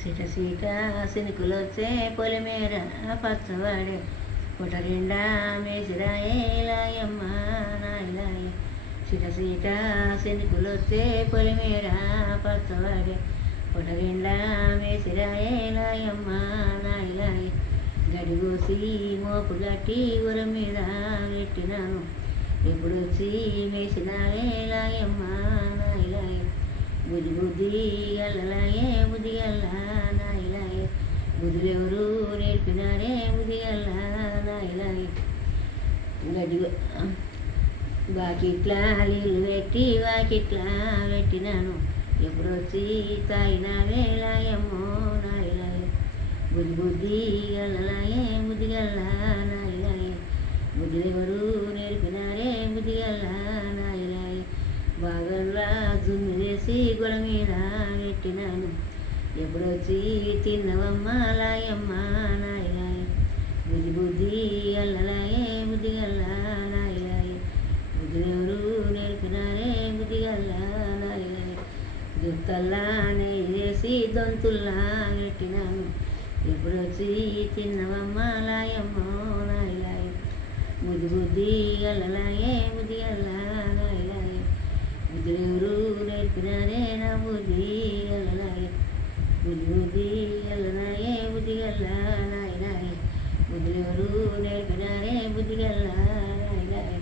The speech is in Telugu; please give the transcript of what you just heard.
సిట సీట సినుకులొచ్చే పొలిమేర పచ్చవాడే పొటరిండా మేసిరాయే లాయమ్మ నాయలాయ సిట సీట సినుకులొచ్చే పొలిమేర పచ్చవాడే పొటరిండా మేసిరాయే లాయమ్మ నాయలాయ గడిగోసి మోపు గట్టి ఊర మీద పెట్టినాను ఎప్పుడొచ్చి మేసినాయే లాయమ్మ నాయలాయ బుద్ధి బుద్ధి అల్లలాయే బుద్ధి అల్ల నాయలాయే బుద్ధులెవరు నేర్పినారే బుద్ధి అల్ల నాయలాయే గడ్డి బాకిట్లా నీళ్ళు పెట్టి వాకిట్లా పెట్టినాను ఎప్పుడొచ్చి తాగినావే లాయమ్మో నాయలాయే బుద్ధి బుద్ధి అల్లలాయే బుద్ధి అల్ల నాయలాయే బుద్ధులెవరు నేర్పినారే బుద్ధి అల్ల నాయలాయే బాగల్లా జుమ్మి వేసి గొడ మీద పెట్టినాను ఎప్పుడొచ్చి తిన్నవమ్మ లాయమ్మ నాయలాయ బుద్ధి బుద్ధి అల్లలాయే బుద్ధి అల్ల నాయలాయ బుద్ధులెవరు నేర్పినారే బుద్ధి అల్ల నాయలాయ జుత్తల్లా నెయ్యి వేసి దొంతుల్లా పెట్టినాను ఎప్పుడొచ్చి తిన్నవమ్మ లాయమ్మ నాయలాయ బుద్ధి బుద్ధి అల్లలాయే బుద్ధి అల్ల నాయలాయ బుద్ధులెవరు నేర్పినారే నా బుద్ధి అల్లలాయ బుద్ధి బుద్ధి అల్లనాయే బుద్ధి అల్ల నాయనాయ బుద్ధులెవరు నేర్పినారే బుద్ధి అల్ల